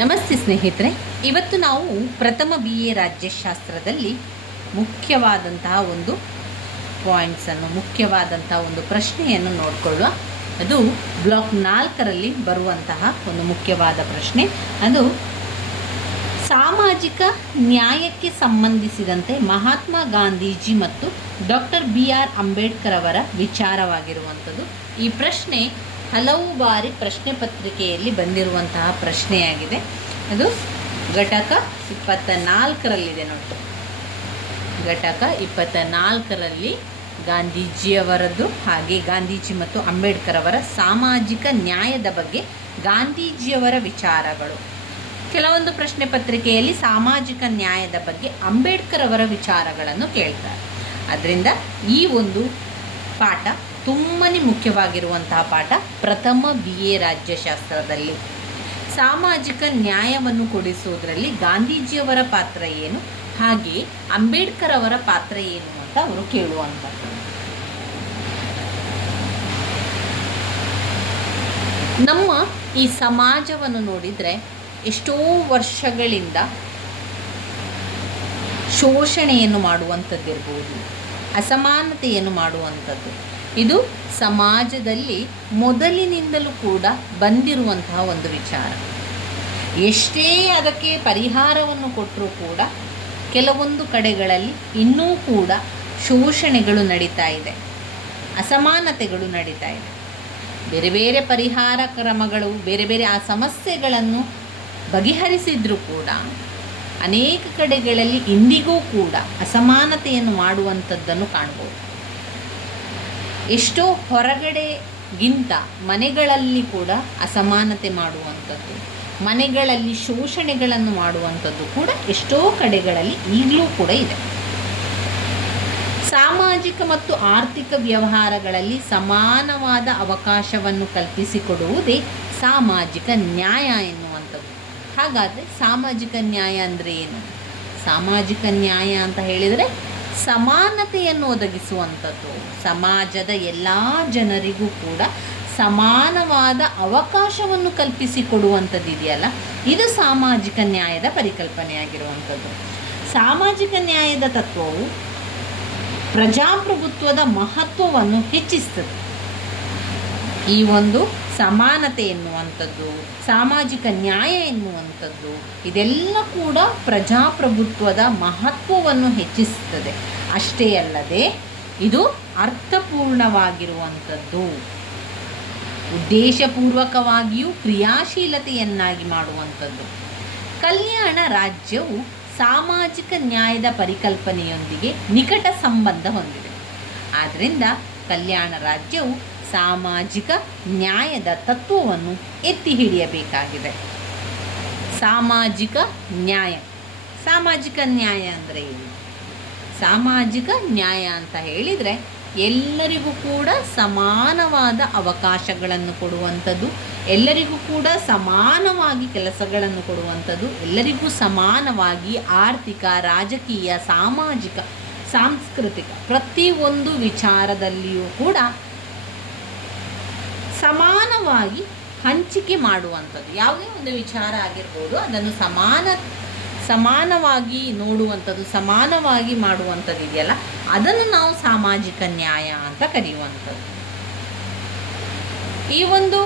ನಮಸ್ತೆ ಸ್ನೇಹಿತರೆ, ಇವತ್ತು ನಾವು ಪ್ರಥಮ BA ರಾಜ್ಯಶಾಸ್ತ್ರದಲ್ಲಿ ಮುಖ್ಯವಾದಂತಹ ಒಂದು ಪಾಯಿಂಟ್ಸನ್ನು, ಮುಖ್ಯವಾದಂತಹ ಒಂದು ಪ್ರಶ್ನೆಯನ್ನು ನೋಡಿಕೊಳ್ಳುವ. ಅದು ಬ್ಲಾಕ್ 4ರಲ್ಲಿ ಬರುವಂತಹ ಒಂದು ಮುಖ್ಯವಾದ ಪ್ರಶ್ನೆ. ಅದು ಸಾಮಾಜಿಕ ನ್ಯಾಯಕ್ಕೆ ಸಂಬಂಧಿಸಿದಂತೆ ಮಹಾತ್ಮ ಗಾಂಧೀಜಿ ಮತ್ತು ಡಾಕ್ಟರ್ BR ಅಂಬೇಡ್ಕರ್ ಅವರ ವಿಚಾರವಾಗಿರುವಂಥದ್ದು. ಈ ಪ್ರಶ್ನೆ ಹಲವು ಬಾರಿ ಪ್ರಶ್ನೆ ಪತ್ರಿಕೆಯಲ್ಲಿ ಬಂದಿರುವಂತಹ ಪ್ರಶ್ನೆಯಾಗಿದೆ. ಅದು ಘಟಕ 24ರಲ್ಲಿದೆ ನೋಡಿ. ಘಟಕ 24ರಲ್ಲಿ ಗಾಂಧೀಜಿಯವರದ್ದು, ಹಾಗೆ ಗಾಂಧೀಜಿ ಮತ್ತು ಅಂಬೇಡ್ಕರ್ ಅವರ ಸಾಮಾಜಿಕ ನ್ಯಾಯದ ಬಗ್ಗೆ ಗಾಂಧೀಜಿಯವರ ವಿಚಾರಗಳು. ಕೆಲವೊಂದು ಪ್ರಶ್ನೆ ಪತ್ರಿಕೆಯಲ್ಲಿ ಸಾಮಾಜಿಕ ನ್ಯಾಯದ ಬಗ್ಗೆ ಅಂಬೇಡ್ಕರ್ ಅವರ ವಿಚಾರಗಳನ್ನು ಕೇಳ್ತಾರೆ. ಅದರಿಂದ ಈ ಒಂದು ಪಾಠ ತುಂಬಾ ಮುಖ್ಯವಾಗಿರುವಂತಹ ಪಾಠ. ಪ್ರಥಮ BA ರಾಜ್ಯಶಾಸ್ತ್ರದಲ್ಲಿ ಸಾಮಾಜಿಕ ನ್ಯಾಯವನ್ನು ಕೊಡಿಸುವುದರಲ್ಲಿ ಗಾಂಧೀಜಿಯವರ ಪಾತ್ರ ಏನು, ಹಾಗೆ ಅಂಬೇಡ್ಕರ್ ಅವರ ಪಾತ್ರ ಏನು ಅಂತ ಅವರು ಕೇಳುವಂಥದ್ದು. ನಮ್ಮ ಈ ಸಮಾಜವನ್ನು ನೋಡಿದರೆ ಎಷ್ಟೋ ವರ್ಷಗಳಿಂದ ಶೋಷಣೆಯನ್ನು ಮಾಡುವಂಥದ್ದಿರ್ಬೋದು, ಅಸಮಾನತೆಯನ್ನು ಮಾಡುವಂಥದ್ದು, ಇದು ಸಮಾಜದಲ್ಲಿ ಮೊದಲಿನಿಂದಲೂ ಕೂಡ ಬಂದಿರುವಂತಹ ಒಂದು ವಿಚಾರ. ಎಷ್ಟೇ ಅದಕ್ಕೆ ಪರಿಹಾರವನ್ನು ಕೊಟ್ಟರೂ ಕೂಡ ಕೆಲವೊಂದು ಕಡೆಗಳಲ್ಲಿ ಇನ್ನೂ ಕೂಡ ಶೋಷಣೆಗಳು ನಡೀತಾ ಇದೆ, ಅಸಮಾನತೆಗಳು ನಡೀತಾ ಇದೆ. ಬೇರೆ ಬೇರೆ ಪರಿಹಾರ ಕ್ರಮಗಳು, ಬೇರೆ ಬೇರೆ ಆ ಸಮಸ್ಯೆಗಳನ್ನು ಬಗೆಹರಿಸಿದ್ರೂ ಕೂಡ ಅನೇಕ ಕಡೆಗಳಲ್ಲಿ ಇಂದಿಗೂ ಕೂಡ ಅಸಮಾನತೆಯನ್ನು ಮಾಡುವಂಥದ್ದನ್ನು ಕಾಣ್ಬೋದು. ಎಷ್ಟೋ ಹೊರಗಡೆಗಿಂತ ಮನೆಗಳಲ್ಲಿ ಕೂಡ ಅಸಮಾನತೆ ಮಾಡುವಂಥದ್ದು, ಮನೆಗಳಲ್ಲಿ ಶೋಷಣೆಗಳನ್ನು ಮಾಡುವಂಥದ್ದು ಕೂಡ ಎಷ್ಟೋ ಕಡೆಗಳಲ್ಲಿ ಈಗಲೂ ಕೂಡ ಇದೆ. ಸಾಮಾಜಿಕ ಮತ್ತು ಆರ್ಥಿಕ ವ್ಯವಹಾರಗಳಲ್ಲಿ ಸಮಾನವಾದ ಅವಕಾಶವನ್ನು ಕಲ್ಪಿಸಿಕೊಡುವುದೇ ಸಾಮಾಜಿಕ ನ್ಯಾಯ ಎನ್ನುವಂಥದ್ದು. ಹಾಗಾದರೆ ಸಾಮಾಜಿಕ ನ್ಯಾಯ ಅಂದರೆ ಏನು? ಸಾಮಾಜಿಕ ನ್ಯಾಯ ಅಂತ ಹೇಳಿದರೆ ಸಮಾನತೆಯನ್ನು ಒದಗಿಸುವಂಥದ್ದು, ಸಮಾಜದ ಎಲ್ಲ ಜನರಿಗೂ ಕೂಡ ಸಮಾನವಾದ ಅವಕಾಶವನ್ನು ಕಲ್ಪಿಸಿಕೊಡುವಂಥದ್ದು ಇದೆಯಲ್ಲ, ಇದು ಸಾಮಾಜಿಕ ನ್ಯಾಯದ ಪರಿಕಲ್ಪನೆಯಾಗಿರುವಂಥದ್ದು. ಸಾಮಾಜಿಕ ನ್ಯಾಯದ ತತ್ವವು ಪ್ರಜಾಪ್ರಭುತ್ವದ ಮಹತ್ವವನ್ನು ಹೆಚ್ಚಿಸ್ತದೆ. ಈ ಒಂದು ಸಮಾನತೆ ಎನ್ನುವಂಥದ್ದು, ಸಾಮಾಜಿಕ ನ್ಯಾಯ ಎನ್ನುವಂಥದ್ದು, ಇದೆಲ್ಲ ಕೂಡ ಪ್ರಜಾಪ್ರಭುತ್ವದ ಮಹತ್ವವನ್ನು ಹೆಚ್ಚಿಸುತ್ತದೆ. ಅಷ್ಟೇ ಅಲ್ಲದೆ ಇದು ಅರ್ಥಪೂರ್ಣವಾಗಿರುವಂಥದ್ದು, ಉದ್ದೇಶಪೂರ್ವಕವಾಗಿಯೂ ಕ್ರಿಯಾಶೀಲತೆಯನ್ನಾಗಿ ಮಾಡುವಂಥದ್ದು. ಕಲ್ಯಾಣ ರಾಜ್ಯವು ಸಾಮಾಜಿಕ ನ್ಯಾಯದ ಪರಿಕಲ್ಪನೆಯೊಂದಿಗೆ ನಿಕಟ ಸಂಬಂಧ ಹೊಂದಿದೆ. ಆದ್ದರಿಂದ ಕಲ್ಯಾಣ ರಾಜ್ಯವು ಸಾಮಾಜಿಕ ನ್ಯಾಯದ ತತ್ವವನ್ನು ಎತ್ತಿ ಹಿಡಿಯಬೇಕಾಗಿದೆ. ಸಾಮಾಜಿಕ ನ್ಯಾಯ, ಸಾಮಾಜಿಕ ನ್ಯಾಯ ಅಂದರೆ ಏನು? ಸಾಮಾಜಿಕ ನ್ಯಾಯ ಅಂತ ಹೇಳಿದರೆ ಎಲ್ಲರಿಗೂ ಕೂಡ ಸಮಾನವಾದ ಅವಕಾಶಗಳನ್ನು ಕೊಡುವಂಥದ್ದು, ಎಲ್ಲರಿಗೂ ಕೂಡ ಸಮಾನವಾಗಿ ಕೆಲಸಗಳನ್ನು ಕೊಡುವಂಥದ್ದು, ಎಲ್ಲರಿಗೂ ಸಮಾನವಾಗಿ ಆರ್ಥಿಕ, ರಾಜಕೀಯ, ಸಾಮಾಜಿಕ, ಸಾಂಸ್ಕೃತಿಕ ಪ್ರತಿಯೊಂದು ವಿಚಾರದಲ್ಲಿಯೂ ಕೂಡ ಸಮಾನವಾಗಿ ಹಂಚಿಕೆ ಮಾಡುವಂಥದ್ದು. ಯಾವುದೇ ಒಂದು ವಿಚಾರ ಆಗಿರ್ಬೋದು, ಅದನ್ನು ಸಮಾನವಾಗಿ ನೋಡುವಂಥದ್ದು, ಸಮಾನವಾಗಿ ಮಾಡುವಂಥದ್ದು ಇದೆಯಲ್ಲ, ಅದನ್ನು ನಾವು ಸಾಮಾಜಿಕ ನ್ಯಾಯ ಅಂತ ಕರೆಯುವಂಥದ್ದು. ಈ ಒಂದು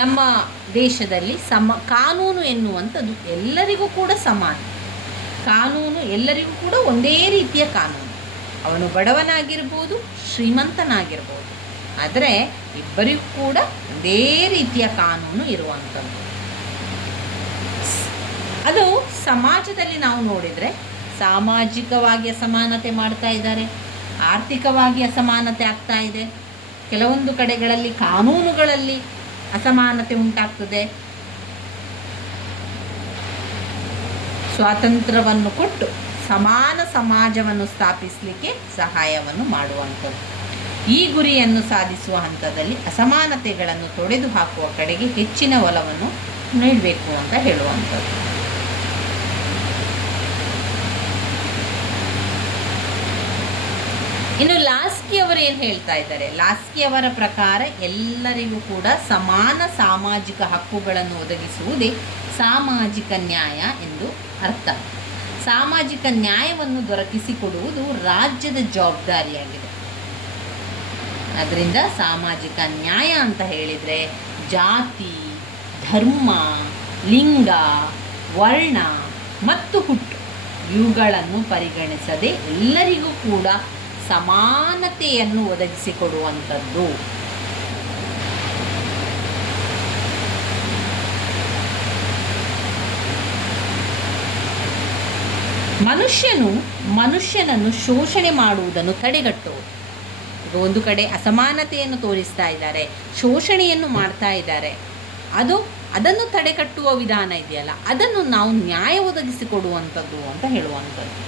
ನಮ್ಮ ದೇಶದಲ್ಲಿ ಕಾನೂನು ಎನ್ನುವಂಥದ್ದು ಎಲ್ಲರಿಗೂ ಕೂಡ ಸಮಾನ. ಕಾನೂನು ಎಲ್ಲರಿಗೂ ಕೂಡ ಒಂದೇ ರೀತಿಯ ಕಾನೂನು. ಅವನು ಬಡವನಾಗಿರ್ಬೋದು, ಶ್ರೀಮಂತನಾಗಿರ್ಬೋದು, ಆದರೆ ಇಬ್ಬರಿಗೂ ಕೂಡ ಒಂದೇ ರೀತಿಯ ಕಾನೂನು ಇರುವಂಥದ್ದು. ಅದು ಸಮಾಜದಲ್ಲಿ ನಾವು ನೋಡಿದರೆ ಸಾಮಾಜಿಕವಾಗಿ ಅಸಮಾನತೆ ಮಾಡ್ತಾ ಇದ್ದಾರೆ, ಆರ್ಥಿಕವಾಗಿ ಅಸಮಾನತೆ ಆಗ್ತಾ ಇದೆ, ಕೆಲವೊಂದು ಕಡೆಗಳಲ್ಲಿ ಕಾನೂನುಗಳಲ್ಲಿ ಅಸಮಾನತೆ ಉಂಟಾಗ್ತದೆ. ಸ್ವಾತಂತ್ರ್ಯವನ್ನು ಕೊಟ್ಟು ಸಮಾನ ಸಮಾಜವನ್ನು ಸ್ಥಾಪಿಸಲಿಕ್ಕೆ ಸಹಾಯವನ್ನು ಮಾಡುವಂಥದ್ದು. ಈ ಗುರಿಯನ್ನು ಸಾಧಿಸುವ ಹಂತದಲ್ಲಿ ಅಸಮಾನತೆಗಳನ್ನು ತೊಡೆದು ಹಾಕುವ ಕಡೆಗೆ ಹೆಚ್ಚಿನ ಒಲವನ್ನು ನೀಡಬೇಕು ಅಂತ ಹೇಳುವಂಥದ್ದು. ಇನ್ನು ಲಾಸ್ಕಿ ಅವರು ಏನು ಹೇಳ್ತಾ ಇದ್ದಾರೆ, ಲಾಸ್ಕಿ ಅವರ ಪ್ರಕಾರ ಎಲ್ಲರಿಗೂ ಕೂಡ ಸಮಾನ ಸಾಮಾಜಿಕ ಹಕ್ಕುಗಳನ್ನು ಒದಗಿಸುವುದೇ ಸಾಮಾಜಿಕ ನ್ಯಾಯ ಎಂದು ಅರ್ಥ. ಸಾಮಾಜಿಕ ನ್ಯಾಯವನ್ನು ದೊರಕಿಸಿಕೊಡುವುದು ರಾಜ್ಯದ ಜವಾಬ್ದಾರಿಯಾಗಿದೆ. ಅದರಿಂದ ಸಾಮಾಜಿಕ ನ್ಯಾಯ ಅಂತ ಹೇಳಿದರೆ ಜಾತಿ, ಧರ್ಮ, ಲಿಂಗ, ವರ್ಣ ಮತ್ತು ಹುಟ್ಟು ಇವುಗಳನ್ನು ಪರಿಗಣಿಸದೆ ಎಲ್ಲರಿಗೂ ಕೂಡ ಸಮಾನತೆಯನ್ನು ಒದಗಿಸಿಕೊಡುವಂಥದ್ದು. ಮನುಷ್ಯನನ್ನು ಶೋಷಣೆ ಮಾಡುವುದನ್ನು ತಡೆಗಟ್ಟುವುದು. ಈಗ ಒಂದು ಕಡೆ ಅಸಮಾನತೆಯನ್ನು ತೋರಿಸ್ತಾ ಇದ್ದಾರೆ, ಶೋಷಣೆಯನ್ನು ಮಾಡ್ತಾ ಇದ್ದಾರೆ, ಅದನ್ನು ತಡೆಗಟ್ಟುವ ವಿಧಾನ ಇದೆಯಲ್ಲ, ಅದನ್ನು ನಾವು ನ್ಯಾಯ ಒದಗಿಸಿಕೊಡುವಂಥದ್ದು ಅಂತ ಹೇಳುವಂಥದ್ದು.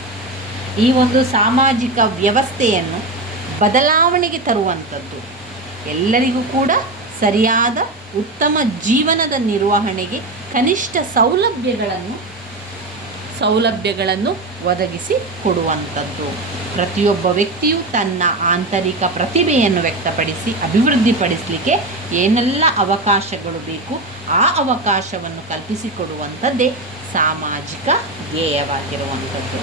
ಈ ಒಂದು ಸಾಮಾಜಿಕ ವ್ಯವಸ್ಥೆಯನ್ನು ಬದಲಾವಣೆಗೆ ತರುವಂಥದ್ದು, ಎಲ್ಲರಿಗೂ ಕೂಡ ಸರಿಯಾದ ಉತ್ತಮ ಜೀವನದ ನಿರ್ವಹಣೆಗೆ ಕನಿಷ್ಠ ಸೌಲಭ್ಯಗಳನ್ನು ಒದಗಿಸಿ ಕೊಡುವಂಥದ್ದು. ಪ್ರತಿಯೊಬ್ಬ ವ್ಯಕ್ತಿಯು ತನ್ನ ಆಂತರಿಕ ಪ್ರತಿಭೆಯನ್ನು ವ್ಯಕ್ತಪಡಿಸಿ ಅಭಿವೃದ್ಧಿಪಡಿಸಲಿಕ್ಕೆ ಏನೆಲ್ಲ ಅವಕಾಶಗಳು ಬೇಕು ಆ ಅವಕಾಶವನ್ನು ಕಲ್ಪಿಸಿಕೊಡುವಂಥದ್ದೇ ಸಾಮಾಜಿಕ ಧ್ಯೇಯವಾಗಿರುವಂಥದ್ದು.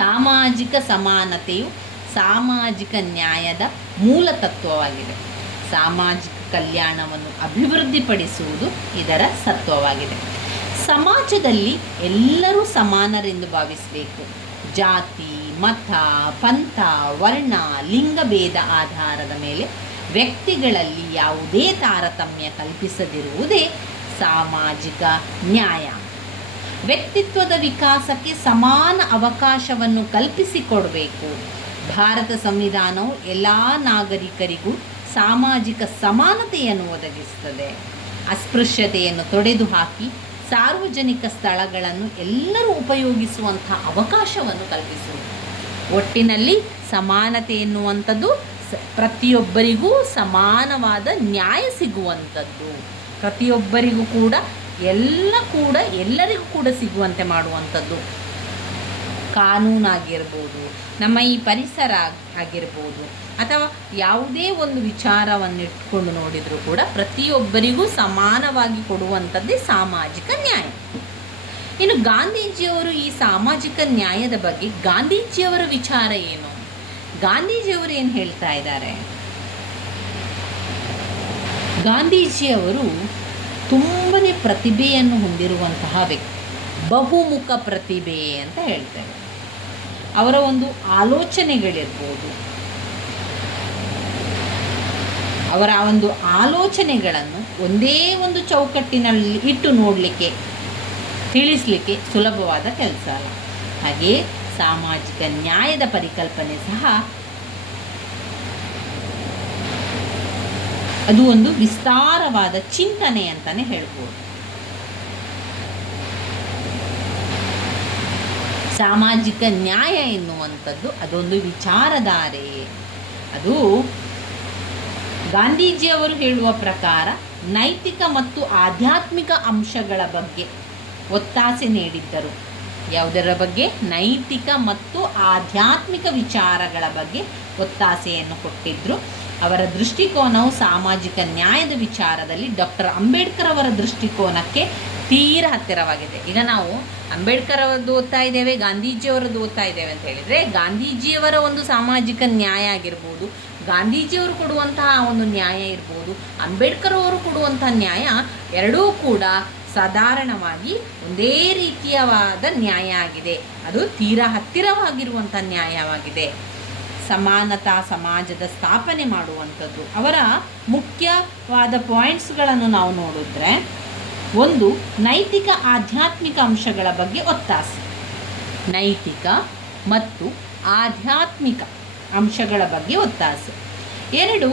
ಸಾಮಾಜಿಕ ಸಮಾನತೆಯು ಸಾಮಾಜಿಕ ನ್ಯಾಯದ ಮೂಲ ತತ್ವವಾಗಿದೆ. ಸಾಮಾಜಿಕ ಕಲ್ಯಾಣವನ್ನು ಅಭಿವೃದ್ಧಿಪಡಿಸುವುದು ಇದರ ಸತ್ವವಾಗಿದೆ. ಸಮಾಜದಲ್ಲಿ ಎಲ್ಲರೂ ಸಮಾನರೆಂದು ಭಾವಿಸಬೇಕು. ಜಾತಿ, ಮತ, ಪಂಥ, ವರ್ಣ, ಲಿಂಗಭೇದ ಆಧಾರದ ಮೇಲೆ ವ್ಯಕ್ತಿಗಳಲ್ಲಿ ಯಾವುದೇ ತಾರತಮ್ಯ ಕಲ್ಪಿಸದಿರುವುದೇ ಸಾಮಾಜಿಕ ನ್ಯಾಯ. ವ್ಯಕ್ತಿತ್ವದ ವಿಕಾಸಕ್ಕೆ ಸಮಾನ ಅವಕಾಶವನ್ನು ಕಲ್ಪಿಸಿಕೊಡಬೇಕು. ಭಾರತ ಸಂವಿಧಾನವು ಎಲ್ಲ ನಾಗರಿಕರಿಗೂ ಸಾಮಾಜಿಕ ಸಮಾನತೆಯನ್ನು ಒದಗಿಸುತ್ತದೆ. ಅಸ್ಪೃಶ್ಯತೆಯನ್ನು ತೊಡೆದುಹಾಕಿ ಸಾರ್ವಜನಿಕ ಸ್ಥಳಗಳನ್ನು ಎಲ್ಲರೂ ಉಪಯೋಗಿಸುವಂಥ ಅವಕಾಶವನ್ನು ಕಲ್ಪಿಸುವುದು. ಒಟ್ಟಿನಲ್ಲಿ ಸಮಾನತೆ ಎನ್ನುವಂಥದ್ದು ಪ್ರತಿಯೊಬ್ಬರಿಗೂ ಸಮಾನವಾದ ನ್ಯಾಯ ಸಿಗುವಂಥದ್ದು, ಪ್ರತಿಯೊಬ್ಬರಿಗೂ ಕೂಡ ಎಲ್ಲರಿಗೂ ಕೂಡ ಸಿಗುವಂತೆ ಮಾಡುವಂಥದ್ದು. ಕಾನೂನಾಗಿರ್ಬೋದು, ನಮ್ಮ ಈ ಪರಿಸರ ಆಗಿರ್ಬೋದು, ಅಥವಾ ಯಾವುದೇ ಒಂದು ವಿಚಾರವನ್ನು ಇಟ್ಕೊಂಡು ನೋಡಿದರೂ ಕೂಡ ಪ್ರತಿಯೊಬ್ಬರಿಗೂ ಸಮಾನವಾಗಿ ಕೊಡುವಂಥದ್ದೇ ಸಾಮಾಜಿಕ ನ್ಯಾಯ. ಇನ್ನು ಗಾಂಧೀಜಿಯವರು ಈ ಸಾಮಾಜಿಕ ನ್ಯಾಯದ ಬಗ್ಗೆ ಗಾಂಧೀಜಿಯವರ ವಿಚಾರ ಏನು? ಗಾಂಧೀಜಿಯವರು ಏನು ಹೇಳ್ತಾ ಇದ್ದಾರೆ? ಗಾಂಧೀಜಿಯವರು ತುಂಬನೇ ಪ್ರತಿಭೆಯನ್ನು ಹೊಂದಿರುವಂತಹ ವ್ಯಕ್ತಿ, ಬಹುಮುಖ ಪ್ರತಿಭೆ ಅಂತ ಹೇಳ್ತಾರೆ. ಅವರ ಒಂದು ಆಲೋಚನೆಗಳಿರ್ಬೋದು, ಅವರ ಒಂದು ಆಲೋಚನೆಗಳನ್ನು ಒಂದೇ ಒಂದು ಚೌಕಟ್ಟಿನಲ್ಲಿ ಇಟ್ಟು ನೋಡಲಿಕ್ಕೆ, ತಿಳಿಸಲಿಕ್ಕೆ ಸುಲಭವಾದ ಕೆಲಸ ಅಲ್ಲ. ಹಾಗೆಯೇ ಸಾಮಾಜಿಕ ನ್ಯಾಯದ ಪರಿಕಲ್ಪನೆ ಸಹ ಅದು ಒಂದು ವಿಸ್ತಾರವಾದ ಚಿಂತನೆ ಅಂತಲೇ ಹೇಳ್ಬೋದು. ಸಾಮಾಜಿಕ ನ್ಯಾಯ ಎನ್ನುವಂಥದ್ದು ಅದೊಂದು ವಿಚಾರಧಾರೆ. ಅದು ಗಾಂಧೀಜಿಯವರು ಹೇಳುವ ಪ್ರಕಾರ ನೈತಿಕ ಮತ್ತು ಆಧ್ಯಾತ್ಮಿಕ ಅಂಶಗಳ ಬಗ್ಗೆ ಒತ್ತಾಸೆ ನೀಡಿದ್ದರು. ಯಾವುದರ ಬಗ್ಗೆ? ನೈತಿಕ ಮತ್ತು ಆಧ್ಯಾತ್ಮಿಕ ವಿಚಾರಗಳ ಬಗ್ಗೆ ಒತ್ತಾಸೆಯನ್ನು ಕೊಟ್ಟಿದ್ದರು. ಅವರ ದೃಷ್ಟಿಕೋನವು ಸಾಮಾಜಿಕ ನ್ಯಾಯದ ವಿಚಾರದಲ್ಲಿ ಡಾಕ್ಟರ್ ಅಂಬೇಡ್ಕರ್ ಅವರ ದೃಷ್ಟಿಕೋನಕ್ಕೆ ತೀರ ಹತ್ತಿರವಾಗಿದೆ. ಈಗ ನಾವು ಅಂಬೇಡ್ಕರ್ ಅವರದ್ದು ಓದ್ತಾ ಇದ್ದೇವೆ, ಗಾಂಧೀಜಿಯವರದ್ದು ಓದ್ತಾ ಇದ್ದೇವೆ ಅಂತ ಹೇಳಿದರೆ, ಗಾಂಧೀಜಿಯವರ ಒಂದು ಸಾಮಾಜಿಕ ನ್ಯಾಯ ಆಗಿರ್ಬೋದು, ಗಾಂಧೀಜಿಯವರು ಕೊಡುವಂತಹ ಒಂದು ನ್ಯಾಯ ಇರ್ಬೋದು, ಅಂಬೇಡ್ಕರ್ ಅವರು ಕೊಡುವಂತಹ ನ್ಯಾಯ ಎರಡೂ ಕೂಡ ಸಾಧಾರಣವಾಗಿ ಒಂದೇ ರೀತಿಯವಾದ ನ್ಯಾಯ ಆಗಿದೆ. ಅದು ತೀರಾ ಹತ್ತಿರವಾಗಿರುವಂಥ ನ್ಯಾಯವಾಗಿದೆ. ಸಮಾನತಾ ಸಮಾಜದ ಸ್ಥಾಪನೆ ಮಾಡುವಂಥದ್ದು. ಅವರ ಮುಖ್ಯವಾದ ಪಾಯಿಂಟ್ಸ್ಗಳನ್ನು ನಾವು ನೋಡಿದ್ರೆ, ಒಂದು, ನೈತಿಕ ಆಧ್ಯಾತ್ಮಿಕ ಅಂಶಗಳ ಬಗ್ಗೆ ಒತ್ತಾಸೆ. ನೈತಿಕ ಮತ್ತು ಆಧ್ಯಾತ್ಮಿಕ ಅಂಶಗಳ ಬಗ್ಗೆ ಒತ್ತಾಸೆ. ಎರಡು,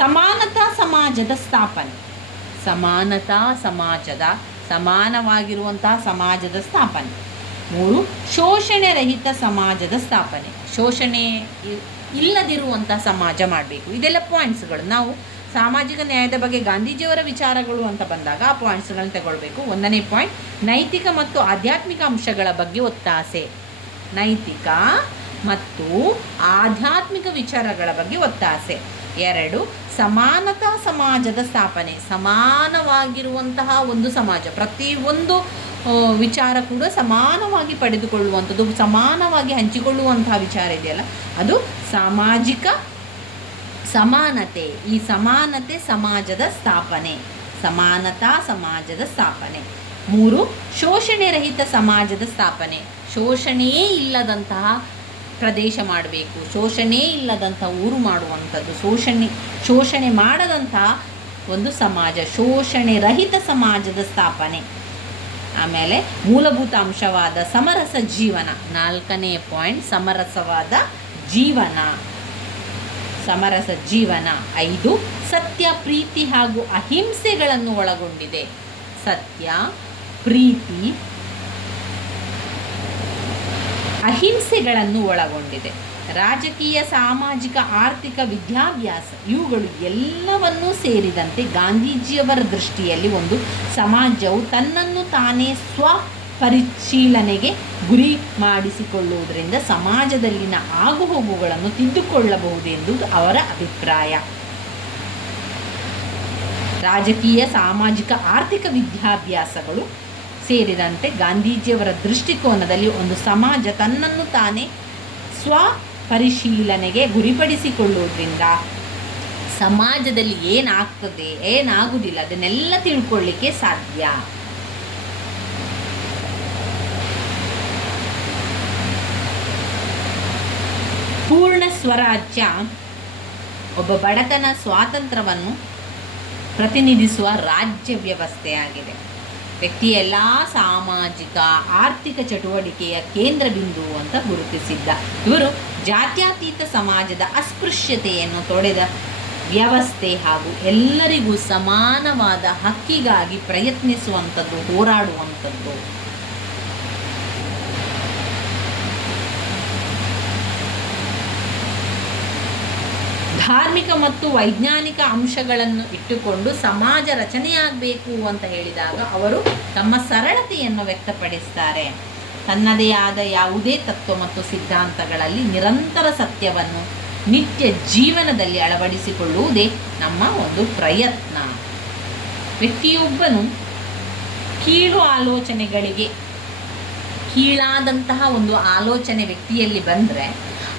ಸಮಾನತಾ ಸಮಾಜದ ಸ್ಥಾಪನೆ. ಸಮಾನವಾಗಿರುವಂತಹ ಸಮಾಜದ ಸ್ಥಾಪನೆ. ಮೂರು, ಶೋಷಣೆ ರಹಿತ ಸಮಾಜದ ಸ್ಥಾಪನೆ. ಶೋಷಣೆ ಇಲ್ಲದಿರುವಂಥ ಸಮಾಜ ಮಾಡಬೇಕು. ಇದೆಲ್ಲ ಪಾಯಿಂಟ್ಸ್ಗಳು. ನಾವು ಸಾಮಾಜಿಕ ನ್ಯಾಯದ ಬಗ್ಗೆ ಗಾಂಧೀಜಿಯವರ ವಿಚಾರಗಳು ಅಂತ ಬಂದಾಗ ಆ ಪಾಯಿಂಟ್ಸ್ಗಳನ್ನು ತಗೊಳ್ಬೇಕು. 1ನೇ ಪಾಯಿಂಟ್, ನೈತಿಕ ಮತ್ತು ಆಧ್ಯಾತ್ಮಿಕ ಅಂಶಗಳ ಬಗ್ಗೆ ಒತ್ತಾಸೆ. ನೈತಿಕ ಮತ್ತು ಆಧ್ಯಾತ್ಮಿಕ ವಿಚಾರಗಳ ಬಗ್ಗೆ ಒತ್ತಾಸೆ. 2, ಸಮಾನತಾ ಸಮಾಜದ ಸ್ಥಾಪನೆ. ಸಮಾನವಾಗಿರುವಂತಹ ಒಂದು ಸಮಾಜ, ಪ್ರತಿಯೊಂದು ವಿಚಾರ ಕೂಡ ಸಮಾನವಾಗಿ ಪಡೆದುಕೊಳ್ಳುವಂಥದ್ದು, ಸಮಾನವಾಗಿ ಹಂಚಿಕೊಳ್ಳುವಂತಹ ವಿಚಾರ ಇದೆಯಲ್ಲ, ಅದು ಸಾಮಾಜಿಕ ಸಮಾನತೆ. ಈ ಸಮಾನತೆ ಸಮಾಜದ ಸ್ಥಾಪನೆ, ಸಮಾನತಾ ಸಮಾಜದ ಸ್ಥಾಪನೆ. 3, ಶೋಷಣೆ ರಹಿತ ಸಮಾಜದ ಸ್ಥಾಪನೆ. ಶೋಷಣೆಯೇ ಇಲ್ಲದಂತಹ ಪ್ರದೇಶ ಮಾಡಬೇಕು, ಶೋಷಣೆ ಇಲ್ಲದಂಥ ಊರು ಮಾಡುವಂಥದ್ದು, ಶೋಷಣೆ ಮಾಡದಂತಹ ಒಂದು ಸಮಾಜ, ಶೋಷಣೆ ರಹಿತ ಸಮಾಜದ ಸ್ಥಾಪನೆ. ಆಮೇಲೆ ಮೂಲಭೂತ ಅಂಶವಾದ ಸಮರಸ ಜೀವನ. 4ನೇ ಪಾಯಿಂಟ್, ಸಮರಸವಾದ ಜೀವನ, ಸಮರಸ ಜೀವನ. 5, ಸತ್ಯ, ಪ್ರೀತಿ ಹಾಗೂ ಅಹಿಂಸೆಗಳನ್ನು ಒಳಗೊಂಡಿದೆ. ಸತ್ಯ, ಪ್ರೀತಿ, ಅಹಿಂಸೆಗಳನ್ನು ಒಳಗೊಂಡಿದೆ. ರಾಜಕೀಯ, ಸಾಮಾಜಿಕ, ಆರ್ಥಿಕ, ವಿದ್ಯಾಭ್ಯಾಸ ಇವುಗಳು ಎಲ್ಲವನ್ನೂ ಸೇರಿದಂತೆ ಗಾಂಧೀಜಿಯವರ ದೃಷ್ಟಿಯಲ್ಲಿ ಒಂದು ಸಮಾಜವು ತನ್ನನ್ನು ತಾನೇ ಸ್ವಪರಿಶೀಲನೆಗೆ ಗುರಿ ಮಾಡಿಸಿಕೊಳ್ಳುವುದರಿಂದ ಸಮಾಜದಲ್ಲಿನ ಆಗುಹೋಗುಗಳನ್ನು ತಿದ್ದುಕೊಳ್ಳಬಹುದೆಂದು ಅವರ ಅಭಿಪ್ರಾಯ. ರಾಜಕೀಯ, ಸಾಮಾಜಿಕ, ಆರ್ಥಿಕ, ವಿದ್ಯಾಭ್ಯಾಸಗಳು ಸೇರಿದಂತೆ ಗಾಂಧೀಜಿಯವರ ದೃಷ್ಟಿಕೋನದಲ್ಲಿ ಒಂದು ಸಮಾಜ ತನ್ನನ್ನು ತಾನೇ ಸ್ವಪರಿಶೀಲನೆಗೆ ಗುರಿಪಡಿಸಿಕೊಳ್ಳುವುದರಿಂದ ಸಮಾಜದಲ್ಲಿ ಏನಾಗ್ತದೆ, ಏನಾಗುವುದಿಲ್ಲ ಅದನ್ನೆಲ್ಲ ತಿಳ್ಕೊಳ್ಳಿಕ್ಕೆ ಸಾಧ್ಯ. ಪೂರ್ಣ ಸ್ವರಾಜ್ಯ ಒಬ್ಬ ಬಡತನ ಸ್ವಾತಂತ್ರ್ಯವನ್ನು ಪ್ರತಿನಿಧಿಸುವ ರಾಜ್ಯ ವ್ಯವಸ್ಥೆಯಾಗಿದೆ. ವ್ಯಕ್ತಿಯ ಎಲ್ಲ ಸಾಮಾಜಿಕ ಆರ್ಥಿಕ ಚಟುವಟಿಕೆಯ ಕೇಂದ್ರ ಬಿಂದು ಅಂತ ಗುರುತಿಸಿದ್ದ ಇವರು ಜಾತ್ಯತೀತ ಸಮಾಜದ ಅಸ್ಪೃಶ್ಯತೆಯನ್ನು ತೊಡೆದ ವ್ಯವಸ್ಥೆ ಹಾಗೂ ಎಲ್ಲರಿಗೂ ಸಮಾನವಾದ ಹಕ್ಕಿಗಾಗಿ ಪ್ರಯತ್ನಿಸುವಂಥದ್ದು, ಹೋರಾಡುವಂಥದ್ದು. ಧಾರ್ಮಿಕ ಮತ್ತು ವೈಜ್ಞಾನಿಕ ಅಂಶಗಳನ್ನು ಇಟ್ಟುಕೊಂಡು ಸಮಾಜ ರಚನೆಯಾಗಬೇಕು ಅಂತ ಹೇಳಿದಾಗ ಅವರು ತಮ್ಮ ಸರಳತೆಯನ್ನು ವ್ಯಕ್ತಪಡಿಸ್ತಾರೆ. ತನ್ನದೇ ಆದ ಯಾವುದೇ ತತ್ವ ಮತ್ತು ಸಿದ್ಧಾಂತಗಳಲ್ಲಿ ನಿರಂತರ ಸತ್ಯವನ್ನು ನಿತ್ಯ ಜೀವನದಲ್ಲಿ ಅಳವಡಿಸಿಕೊಳ್ಳುವುದೇ ನಮ್ಮ ಒಂದು ಪ್ರಯತ್ನ. ವ್ಯಕ್ತಿಯೊಬ್ಬನು ಕೀಳು ಆಲೋಚನೆಗಳಿಗೆ, ಕೀಳಾದಂತಹ ಒಂದು ಆಲೋಚನೆ ವ್ಯಕ್ತಿಯಲ್ಲಿ ಬಂದರೆ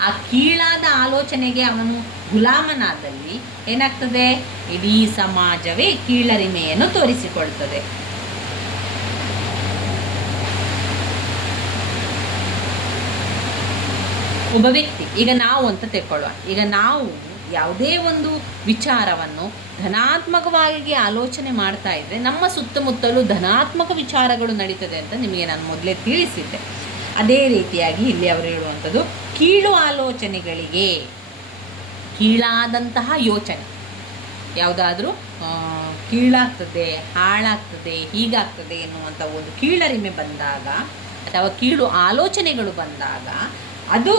ಆ ಕೀಳಾದ ಆಲೋಚನೆಗೆ ಅವನು ಗುಲಾಮನಾದಲ್ಲಿ ಏನಾಗ್ತದೆ, ಇಡೀ ಸಮಾಜವೇ ಕೀಳರಿಮೆಯನ್ನು ತೋರಿಸಿಕೊಳ್ತದೆ. ಒಬ್ಬ ವ್ಯಕ್ತಿ, ಈಗ ನಾವು ಅಂತ ತಿಳ್ಕೊಳ್ಳುವ, ಈಗ ನಾವು ಯಾವುದೇ ಒಂದು ವಿಚಾರವನ್ನು ಧನಾತ್ಮಕವಾಗಿ ಆಲೋಚನೆ ಮಾಡ್ತಾ ಇದ್ದರೆ ನಮ್ಮ ಸುತ್ತಮುತ್ತಲೂ ಧನಾತ್ಮಕ ವಿಚಾರಗಳು ನಡೀತದೆ ಅಂತ ನಿಮಗೆ ನಾನು ಮೊದಲೇ ತಿಳಿಸಿದ್ದೆ. ಅದೇ ರೀತಿಯಾಗಿ ಇಲ್ಲಿ ಅವರು ಹೇಳುವಂಥದ್ದು ಕೀಳು ಆಲೋಚನೆಗಳಿಗೆ, ಕೀಳಾದಂತಹ ಯೋಚನೆ ಯಾವುದಾದ್ರೂ ಕೀಳಾಗ್ತದೆ, ಹಾಳಾಗ್ತದೆ, ಹೀಗಾಗ್ತದೆ ಎನ್ನುವಂಥ ಒಂದು ಕೀಳರಿಮೆ ಬಂದಾಗ ಅಥವಾ ಕೀಳು ಆಲೋಚನೆಗಳು ಬಂದಾಗ ಅದು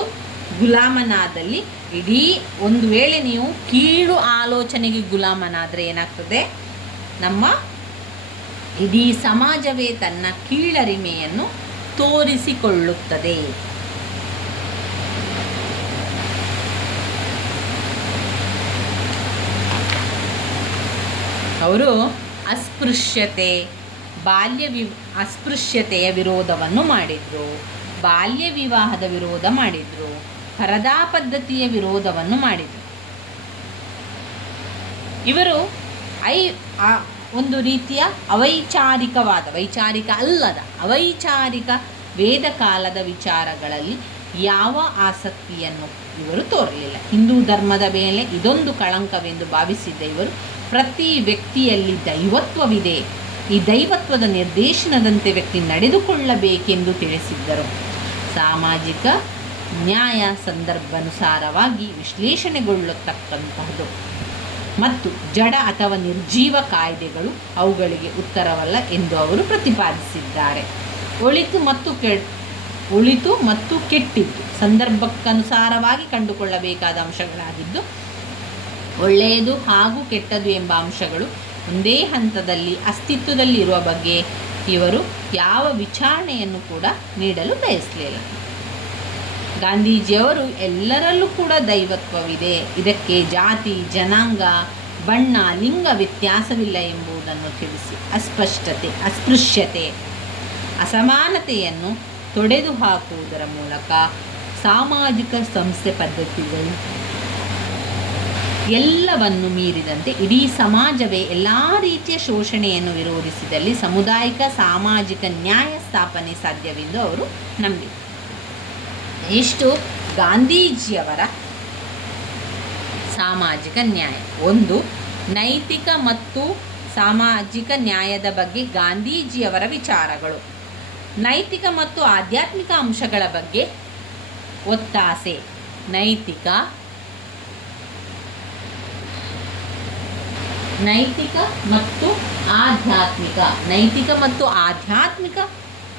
ಗುಲಾಮನಾದಲ್ಲಿ ಇಡೀ, ಒಂದು ವೇಳೆ ನೀವು ಕೀಳು ಆಲೋಚನೆಗೆ ಗುಲಾಮನಾದರೆ ಏನಾಗ್ತದೆ, ನಮ್ಮ ಇಡೀ ಸಮಾಜವೇ ತನ್ನ ಕೀಳರಿಮೆಯನ್ನು ತೋರಿಸಿಕೊಳ್ಳುತ್ತದೆ. ಅವರು ಅಸ್ಪೃಶ್ಯತೆಯ ವಿರೋಧವನ್ನು ಮಾಡಿದರು, ಬಾಲ್ಯ ವಿವಾಹದ ವಿರೋಧ ಮಾಡಿದರು, ಪರದಾ ಪದ್ಧತಿಯ ವಿರೋಧವನ್ನು ಮಾಡಿದರು. ಇವರು ಒಂದು ರೀತಿಯ ಅವೈಚಾರಿಕವಾದ, ವೈಚಾರಿಕ ಅಲ್ಲದ ಅವೈಚಾರಿಕ ವೇದ ಕಾಲದ ವಿಚಾರಗಳಲ್ಲಿ ಯಾವ ಆಸಕ್ತಿಯನ್ನು ಇವರು ತೋರಲಿಲ್ಲ. ಹಿಂದೂ ಧರ್ಮದ ಮೇಲೆ ಇದೊಂದು ಕಳಂಕವೆಂದು ಭಾವಿಸಿದ್ದ ಇವರು ಪ್ರತಿ ವ್ಯಕ್ತಿಯಲ್ಲಿ ದೈವತ್ವವಿದೆ, ಈ ದೈವತ್ವದ ನಿರ್ದೇಶನದಂತೆ ವ್ಯಕ್ತಿ ನಡೆದುಕೊಳ್ಳಬೇಕೆಂದು ತಿಳಿಸಿದ್ದರು. ಸಾಮಾಜಿಕ ನ್ಯಾಯ ಸಂದರ್ಭಾನುಸಾರವಾಗಿ ವಿಶ್ಲೇಷಣೆಗೊಳ್ಳತಕ್ಕಂತಹದ್ದು ಮತ್ತು ಜಡ ಅಥವಾ ನಿರ್ಜೀವ ಕಾಯ್ದೆಗಳು ಅವುಗಳಿಗೆ ಉತ್ತರವಲ್ಲ ಎಂದು ಅವರು ಪ್ರತಿಪಾದಿಸಿದ್ದಾರೆ. ಒಳಿತು ಮತ್ತು ಕೆಟ್ಟಿದ್ದು ಸಂದರ್ಭಕ್ಕನುಸಾರವಾಗಿ ಕಂಡುಕೊಳ್ಳಬೇಕಾದ ಅಂಶಗಳಾಗಿದ್ದು ಒಳ್ಳೆಯದು ಹಾಗೂ ಕೆಟ್ಟದು ಎಂಬ ಅಂಶಗಳು ಒಂದೇ ಹಂತದಲ್ಲಿ ಅಸ್ತಿತ್ವದಲ್ಲಿರುವ ಬಗ್ಗೆ ಇವರು ಯಾವ ವಿಚಾರಣೆಯನ್ನು ಕೂಡ ನೀಡಲು ಬಯಸಲಿಲ್ಲ. ಗಾಂಧೀಜಿಯವರು ಎಲ್ಲರಲ್ಲೂ ಕೂಡ ದೈವತ್ವವಿದೆ, ಇದಕ್ಕೆ ಜಾತಿ, ಜನಾಂಗ, ಬಣ್ಣ, ಲಿಂಗ ವ್ಯತ್ಯಾಸವಿಲ್ಲ ಎಂಬುದನ್ನು ತಿಳಿಸಿ ಅಸ್ಪೃಶ್ಯತೆ, ಅಸಮಾನತೆಯನ್ನು ತೊಡೆದು ಹಾಕುವುದರ ಮೂಲಕ ಸಾಮಾಜಿಕ ಸಂಸ್ಥೆ ಪದ್ಧತಿಗಳು ಎಲ್ಲವನ್ನು ಮೀರಿದಂತೆ ಇಡೀ ಸಮಾಜವೇ ಎಲ್ಲ ರೀತಿಯ ಶೋಷಣೆಯನ್ನು ವಿರೋಧಿಸಿದಲ್ಲಿ ಸಾಮುದಾಯಿಕ ಸಾಮಾಜಿಕ ನ್ಯಾಯ ಸ್ಥಾಪನೆ ಸಾಧ್ಯವೆಂದು ಅವರು ನಂಬಿದರು. ಇಷ್ಟು ಗಾಂಧೀಜಿಯವರ ಸಾಮಾಜಿಕ ನ್ಯಾಯ. ಒಂದು, ನೈತಿಕ ಮತ್ತು ಸಾಮಾಜಿಕ ನ್ಯಾಯದ ಬಗ್ಗೆ ಗಾಂಧೀಜಿಯವರ ವಿಚಾರಗಳು. ನೈತಿಕ ಮತ್ತು ಆಧ್ಯಾತ್ಮಿಕ ಅಂಶಗಳ ಬಗ್ಗೆ ಒತ್ತಾಸೆ. ನೈತಿಕ ಮತ್ತು ಆಧ್ಯಾತ್ಮಿಕ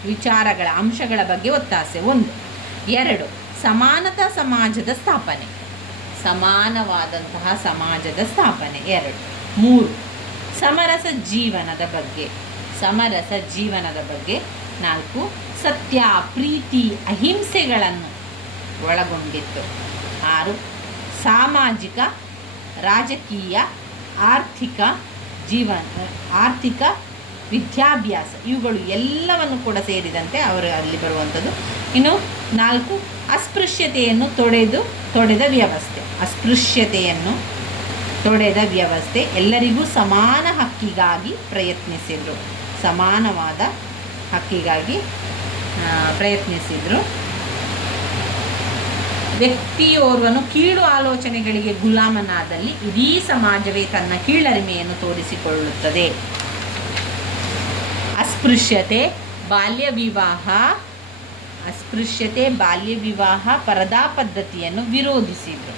ವಿಚಾರಗಳ ಅಂಶಗಳ ಬಗ್ಗೆ ಒತ್ತಾಸೆ. 1. 2. ಸಮಾನತಾ ಸಮಾಜದ ಸ್ಥಾಪನೆ, ಸಮಾನವಾದಂತಹ ಸಮಾಜದ ಸ್ಥಾಪನೆ. 2. 3. ಸಮರಸ ಜೀವನದ ಬಗ್ಗೆ. 4. ಸತ್ಯ, ಪ್ರೀತಿ, ಅಹಿಂಸೆಗಳನ್ನು ಒಳಗೊಂಡಿತ್ತು. 6. ಸಾಮಾಜಿಕ, ರಾಜಕೀಯ, ಆರ್ಥಿಕ ವಿದ್ಯಾಭ್ಯಾಸ ಇವುಗಳು ಎಲ್ಲವನ್ನು ಕೂಡ ಸೇರಿದಂತೆ ಅವರು ಅಲ್ಲಿ ಬರುವಂಥದ್ದು. ಇನ್ನು 4. ಅಸ್ಪೃಶ್ಯತೆಯನ್ನು ತೊಡೆದ ವ್ಯವಸ್ಥೆ, ಎಲ್ಲರಿಗೂ ಸಮಾನ ಹಕ್ಕಿಗಾಗಿ ಪ್ರಯತ್ನಿಸಿದರು, ಸಮಾನವಾದ ಹಕ್ಕಿಗಾಗಿ ಪ್ರಯತ್ನಿಸಿದರು. ವ್ಯಕ್ತಿಯೋರ್ವನು ಕೀಳು ಆಲೋಚನೆಗಳಿಗೆ ಗುಲಾಮನಾದಲ್ಲಿ ಇಡೀ ಸಮಾಜವೇ ತನ್ನ ಕೀಳರಿಮೆಯನ್ನು ತೋರಿಸಿಕೊಳ್ಳುತ್ತದೆ. ಅಸ್ಪೃಶ್ಯತೆ, ಬಾಲ್ಯ ವಿವಾಹ, ಪರದಾ ಪದ್ಧತಿಯನ್ನು ವಿರೋಧಿಸಿದರು.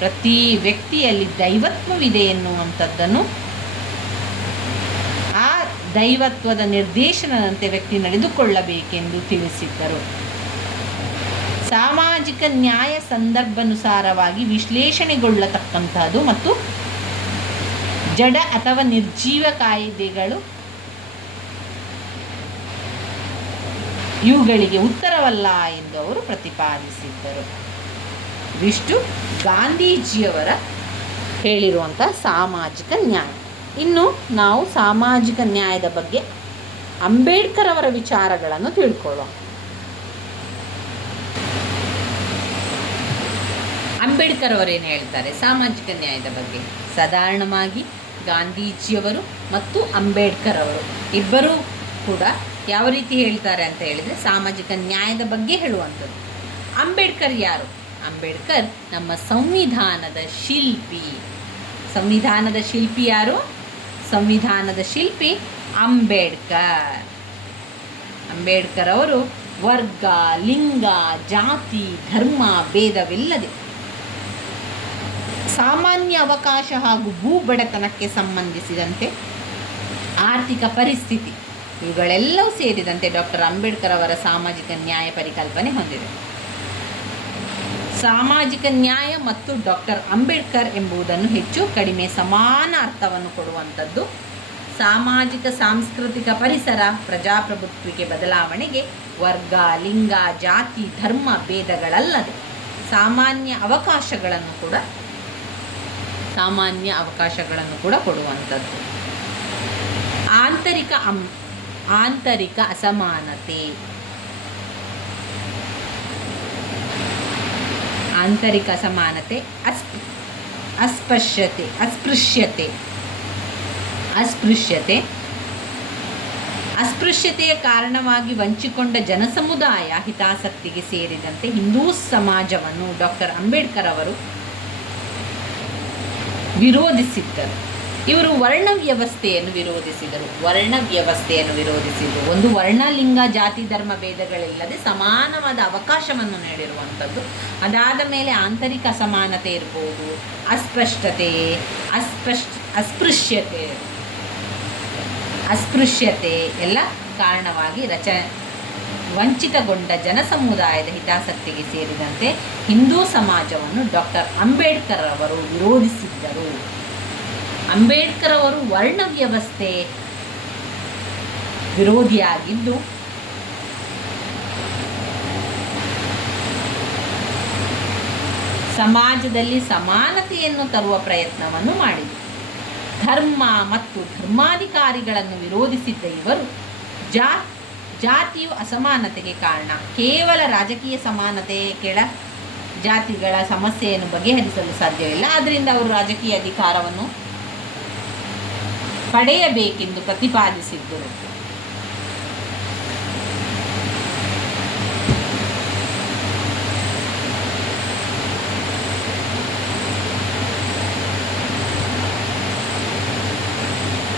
ಪ್ರತಿ ವ್ಯಕ್ತಿಯಲ್ಲಿ ದೈವತ್ವವಿದೆ ಎನ್ನುವಂಥದ್ದನ್ನು, ಆ ದೈವತ್ವದ ನಿರ್ದೇಶನದಂತೆ ವ್ಯಕ್ತಿ ನಡೆದುಕೊಳ್ಳಬೇಕೆಂದು ತಿಳಿಸಿದ್ದರು. ಸಾಮಾಜಿಕ ನ್ಯಾಯ ಸಂದರ್ಭಾನುಸಾರವಾಗಿ ವಿಶ್ಲೇಷಣೆಗೊಳ್ಳತಕ್ಕಂಥದ್ದು ಮತ್ತು ಜಡ ಅಥವಾ ನಿರ್ಜೀವ ಕಾಯ್ದೆಗಳು ಇವುಗಳಿಗೆ ಉತ್ತರವಲ್ಲ ಎಂದು ಅವರು ಪ್ರತಿಪಾದಿಸಿದ್ದರು. ಇವಿಷ್ಟು ಗಾಂಧೀಜಿಯವರ ಹೇಳಿರುವಂಥ ಸಾಮಾಜಿಕ ನ್ಯಾಯ. ಇನ್ನು ನಾವು ಸಾಮಾಜಿಕ ನ್ಯಾಯದ ಬಗ್ಗೆ ಅಂಬೇಡ್ಕರ್ ಅವರ ವಿಚಾರಗಳನ್ನು ತಿಳ್ಕೊಳ್ಳೋಣ. ಅಂಬೇಡ್ಕರ್ ಅವರೇನು ಹೇಳ್ತಾರೆ ಸಾಮಾಜಿಕ ನ್ಯಾಯದ ಬಗ್ಗೆ? ಸಾಧಾರಣವಾಗಿ ಗಾಂಧೀಜಿಯವರು ಮತ್ತು ಅಂಬೇಡ್ಕರ್ ಅವರು ಇಬ್ಬರೂ ಕೂಡ ಯಾವ ರೀತಿ ಹೇಳ್ತಾರೆ ಅಂತ ಹೇಳಿದರೆ ಸಾಮಾಜಿಕ ನ್ಯಾಯದ ಬಗ್ಗೆ ಹೇಳುವಂಥದ್ದು. ಅಂಬೇಡ್ಕರ್ ಯಾರು? ಅಂಬೇಡ್ಕರ್ ನಮ್ಮ ಸಂವಿಧಾನದ ಶಿಲ್ಪಿ. ಸಂವಿಧಾನದ ಶಿಲ್ಪಿ ಯಾರು? ಸಂವಿಧಾನದ ಶಿಲ್ಪಿ ಅಂಬೇಡ್ಕರ್. ಅಂಬೇಡ್ಕರ್ ಅವರು ವರ್ಗ, ಲಿಂಗ, ಜಾತಿ, ಧರ್ಮ ಭೇದವಿಲ್ಲದೆ ಸಾಮಾನ್ಯ ಅವಕಾಶ ಹಾಗೂ ಭೂಬಡತನಕ್ಕೆ ಸಂಬಂಧಿಸಿದಂತೆ ಆರ್ಥಿಕ ಪರಿಸ್ಥಿತಿ ಇವುಗಳೆಲ್ಲವೂ ಸೇರಿದಂತೆ ಡಾಕ್ಟರ್ ಅಂಬೇಡ್ಕರ್ ಅವರ ಸಾಮಾಜಿಕ ನ್ಯಾಯ ಪರಿಕಲ್ಪನೆ ಹೊಂದಿದೆ. ಸಾಮಾಜಿಕ ನ್ಯಾಯ ಮತ್ತು ಡಾಕ್ಟರ್ ಅಂಬೇಡ್ಕರ್ ಎಂಬುದನ್ನು ಹೆಚ್ಚು ಕಡಿಮೆ ಸಮಾನ ಅರ್ಥವನ್ನು ಕೊಡುವಂಥದ್ದು. ಸಾಮಾಜಿಕ ಸಾಂಸ್ಕೃತಿಕ ಪರಿಸರ ಪ್ರಜಾಪ್ರಭುತ್ವಕ್ಕೆ ಬದಲಾವಣೆಗೆ ವರ್ಗ, ಲಿಂಗ, ಜಾತಿ, ಧರ್ಮ ಭೇದಗಳಲ್ಲದೆ ಸಾಮಾನ್ಯ ಅವಕಾಶಗಳನ್ನು ಕೂಡ ಕೊಡುವಂಥದ್ದು. ಆಂತರಿಕ ಅಸಮಾನತೆ, ಅಸ್ಪೃಶ್ಯತೆಯ ಕಾರಣವಾಗಿ ವಂಚಿಕೊಂಡ ಜನಸಮುದಾಯ ಹಿತಾಸಕ್ತಿಗೆ ಸೇರಿದಂತೆ ಹಿಂದೂ ಸಮಾಜವನ್ನು ಡಾಕ್ಟರ್ ಅಂಬೇಡ್ಕರ್ ಅವರು ವಿರೋಧಿಸಿದ್ದರು. ಇವರು ವರ್ಣ ವ್ಯವಸ್ಥೆಯನ್ನು ವಿರೋಧಿಸಿದರು. ಒಂದು ವರ್ಣ, ಲಿಂಗ, ಜಾತಿ, ಧರ್ಮ ಭೇದಗಳಿಲ್ಲದೆ ಸಮಾನವಾದ ಅವಕಾಶವನ್ನು ನೀಡಿರುವಂಥದ್ದು. ಅದಾದ ಮೇಲೆ ಆಂತರಿಕ ಅಸಮಾನತೆ ಇರ್ಬೋದು, ಅಸ್ಪೃಶ್ಯತೆ ಎಲ್ಲ ಕಾರಣವಾಗಿ ವಂಚಿತಗೊಂಡ ಜನಸಮುದಾಯದ ಹಿತಾಸಕ್ತಿಗೆ ಸೇರಿದಂತೆ ಹಿಂದೂ ಸಮಾಜವನ್ನು ಡಾಕ್ಟರ್ ಅಂಬೇಡ್ಕರ್ ಅವರು ವಿರೋಧಿಸಿದ್ದರು. ಅಂಬೇಡ್ಕರ್ ಅವರು ವರ್ಣ ವ್ಯವಸ್ಥೆ ವಿರೋಧಿಯಾಗಿದ್ದು ಸಮಾಜದಲ್ಲಿ ಸಮಾನತೆಯನ್ನು ತರುವ ಪ್ರಯತ್ನವನ್ನು ಮಾಡಿದರು. ಧರ್ಮ ಮತ್ತು ಧರ್ಮಾಧಿಕಾರಿಗಳನ್ನು ವಿರೋಧಿಸಿದ್ದ ಇವರು ಜಾತಿಯು ಅಸಮಾನತೆಗೆ ಕಾರಣ, ಕೇವಲ ರಾಜಕೀಯ ಸಮಾನತೆ ಕೆಳ ಜಾತಿಗಳ ಸಮಸ್ಯೆಯನ್ನು ಬಗೆಹರಿಸಲು ಸಾಧ್ಯವಿಲ್ಲ, ಆದ್ದರಿಂದ ಅವರು ರಾಜಕೀಯ ಅಧಿಕಾರವನ್ನು ಪಡೆಯಬೇಕೆಂದು ಪ್ರತಿಪಾದಿಸಿದ್ದರು.